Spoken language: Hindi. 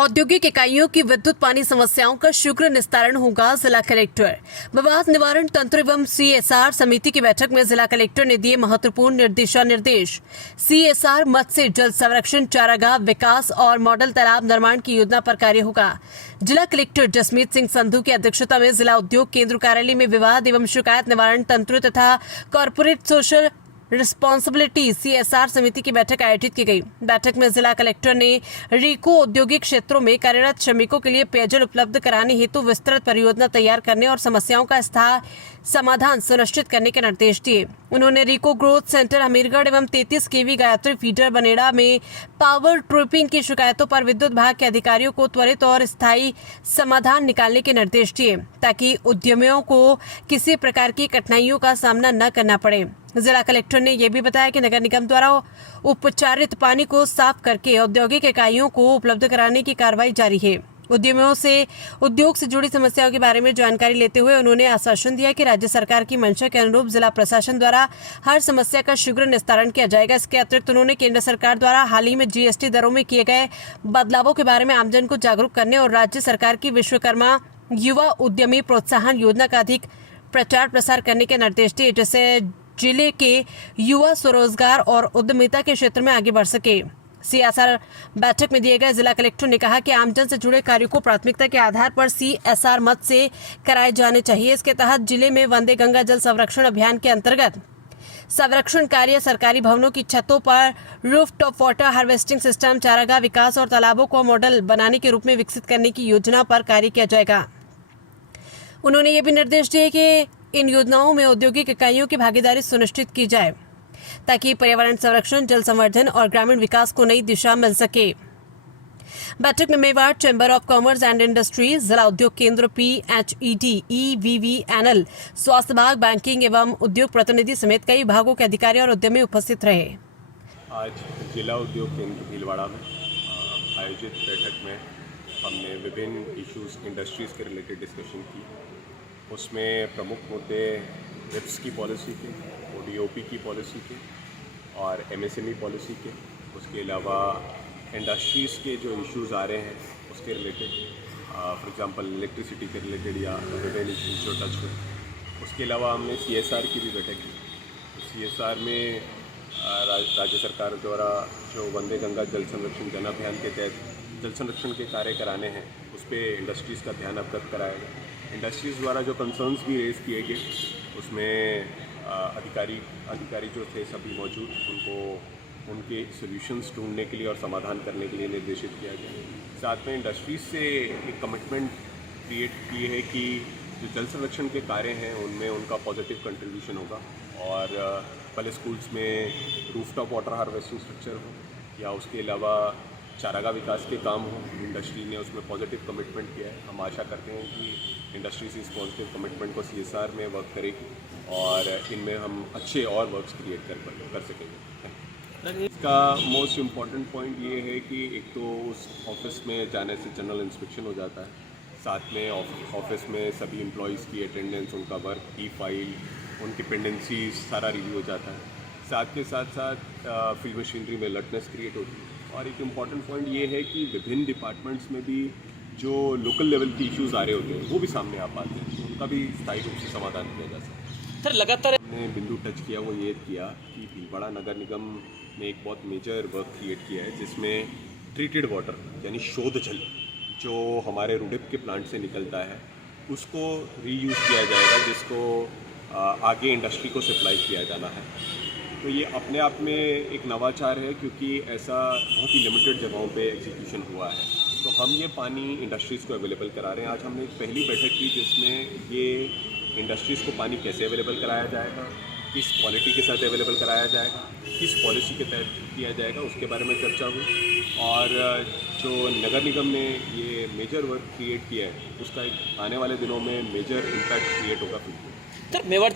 औद्योगिक इकाइयों की विद्युत पानी समस्याओं का शीघ्र निस्तारण होगा। जिला कलेक्टर विवाद निवारण तंत्र एवं सीएसआर समिति की बैठक में जिला कलेक्टर ने दिए महत्वपूर्ण निर्देश। सीएसआर मत्स्य जल संरक्षण, चारागाह विकास और मॉडल तालाब निर्माण की योजना पर कार्य होगा। जिला कलेक्टर जसमीत सिंह संधू की अध्यक्षता में जिला उद्योग केंद्र कार्यालय में विवाद एवं शिकायत निवारण तंत्र तथा कॉर्पोरेट सोशल रिस्पॉन्सिबिलिटी सीएसआर समिति की बैठक आयोजित की गई। बैठक में जिला कलेक्टर ने रीको औद्योगिक क्षेत्रों में कार्यरत श्रमिकों के लिए पेयजल उपलब्ध कराने हेतु विस्तृत परियोजना तैयार करने और समस्याओं का स्थायी समाधान सुनिश्चित करने के निर्देश दिए। उन्होंने रीको ग्रोथ सेंटर हमीरगढ़ एवं 33 केवी गायत्री फीडर बनेड़ा में पावर ट्रिपिंग की शिकायतों पर विद्युत विभाग के अधिकारियों को त्वरित और स्थायी समाधान निकालने के निर्देश दिए, ताकि उद्यमियों को किसी प्रकार की कठिनाइयों का सामना न करना पड़े। जिला कलेक्टर ने यह भी बताया कि नगर निगम द्वारा उपचारित पानी को साफ करके औद्योगिक इकाइयों को उपलब्ध कराने की कार्रवाई जारी है। उद्यमियों से उद्योग से जुड़ी समस्याओं के बारे में जानकारी लेते हुए उन्होंने आश्वासन दिया कि राज्य सरकार की मंशा के अनुरूप जिला प्रशासन द्वारा हर समस्या का शीघ्र निस्तारण किया जाएगा। इसके अतिरिक्त उन्होंने केंद्र सरकार द्वारा हाल ही में जीएसटी दरों में किए गए बदलावों के बारे में आमजन को जागरूक करने और राज्य सरकार की विश्वकर्मा युवा उद्यमी प्रोत्साहन योजना का अधिक प्रचार प्रसार करने के निर्देश दिए, जिससे जिले के युवा स्वरोजगार और उद्यमिता के क्षेत्र में आगे बढ़ सके। सीएसआर बैठक में दिए गए जिला कलेक्टर ने कहा कि आमजन से जुड़े कार्यों को प्राथमिकता के आधार पर सीएसआर मद से कराए जाने चाहिए। इसके तहत जिले में वंदे गंगा जल संरक्षण अभियान के अंतर्गत संरक्षण कार्य, सरकारी भवनों की छतों पर रूफटॉप वाटर हार्वेस्टिंग सिस्टम, चारागाह विकास और तालाबों को मॉडल बनाने के रूप में विकसित करने की योजना पर कार्य किया जाएगा। उन्होंने ये भी निर्देश दिए कि इन योजनाओं में औद्योगिक इकाइयों की भागीदारी सुनिश्चित की जाए, ताकि पर्यावरण संरक्षण, जल संवर्धन और ग्रामीण विकास को नई दिशा मिल सके। बैठक में Mewar chamber of commerce and industries, जिला उद्योग केंद्र PHED, EVVNL, स्वास्थ्य विभाग, बैंकिंग एवं उद्योग प्रतिनिधि समेत कई विभागों के अधिकारी और उद्यमी उपस्थित रहे। आज जिला उद्योग केंद्र भीलवाड़ा में आयोजित बैठक में हमने विभिन्न इश्यूज इंडस्ट्रीज के रिलेटेड डिस्कशन की। उसमें प्रमुख मुद्दे रिप्स की पॉलिसी के, ODOP की पॉलिसी के और MSME पॉलिसी के, उसके अलावा इंडस्ट्रीज़ के जो इश्यूज़ आ रहे हैं उसके रिलेटेड, फॉर एग्जांपल इलेक्ट्रिसिटी के रिलेटेड या विभिन्न इश्यूज जो टच हुए। उसके अलावा हमने CSR की भी बैठक की। CSR में राज्य सरकार द्वारा जो वंदे गंगा जल संरक्षण जन अभियान के तहत जल संरक्षण के कार्य कराने हैं, उस पर इंडस्ट्रीज़ का ध्यान अवगत कराएगा। इंडस्ट्रीज़ द्वारा जो कंसर्न्स भी रेज़ किए गए, उसमें अधिकारी जो थे सभी मौजूद, उनको उनके सॉल्यूशंस ढूंढने के लिए और समाधान करने के लिए निर्देशित किया गया। साथ में इंडस्ट्रीज़ से एक कमिटमेंट क्रिएट की है कि जो जल संरक्षण के कार्य हैं उनमें उनका पॉजिटिव कंट्रीब्यूशन होगा, और भले स्कूल्स में रूफटॉप वाटर हार्वेस्टिंग स्ट्रक्चर हो या उसके अलावा चारागाह विकास के काम हो, इंडस्ट्री ने उसमें पॉजिटिव कमिटमेंट किया है। हम आशा करते हैं कि इंडस्ट्रीज इस पॉजिटिव कमिटमेंट को CSR में वर्क करेगी और इनमें हम अच्छे और वर्क्स क्रिएट कर सकेंगे। इसका मोस्ट इम्पॉर्टेंट पॉइंट ये है कि एक तो उस ऑफिस में जाने से जनरल इंस्पेक्शन हो जाता है, साथ में ऑफिस में सभी एम्प्लॉयज़ की अटेंडेंस, उनका वर्क, ई-फाइल, उनकी पेंडेंसीज सारा रिव्यू हो जाता है। साथ के साथ फील्ड मशीनरी में अलर्टनेस क्रिएट होती है। और एक इम्पॉर्टेंट पॉइंट ये है कि विभिन्न डिपार्टमेंट्स में भी जो लोकल लेवल के इश्यूज़ आ रहे होते हैं वो भी सामने आ पाते हैं, तो उनका भी स्थायी रूप से समाधान किया जा सकता है। सर, लगातार हमने बिंदु टच किया वो ये किया कि भीलवाड़ा नगर निगम ने एक बहुत मेजर वर्क क्रिएट किया है, जिसमें ट्रीटेड वाटर यानी शोध जल जो हमारे रुडिप के प्लांट से निकलता है उसको रीयूज़ किया जाएगा, जिसको आगे इंडस्ट्री को सप्लाई किया जाना है। तो ये अपने आप में एक नवाचार है, क्योंकि ऐसा बहुत ही लिमिटेड जगहों पे एग्जीक्यूशन हुआ है। तो हम ये पानी इंडस्ट्रीज़ को अवेलेबल करा रहे हैं। आज हमने एक पहली बैठक की जिसमें ये इंडस्ट्रीज़ को पानी कैसे अवेलेबल कराया जाएगा, किस क्वालिटी के साथ अवेलेबल कराया जाएगा, किस पॉलिसी के तहत किया जाएगा, उसके बारे में चर्चा हुई। और जो नगर निगम ने ये मेजर वर्क क्रिएट किया है उसका एक आने वाले दिनों में मेजर इम्पैक्ट क्रिएट होगा। सर, मेवाड़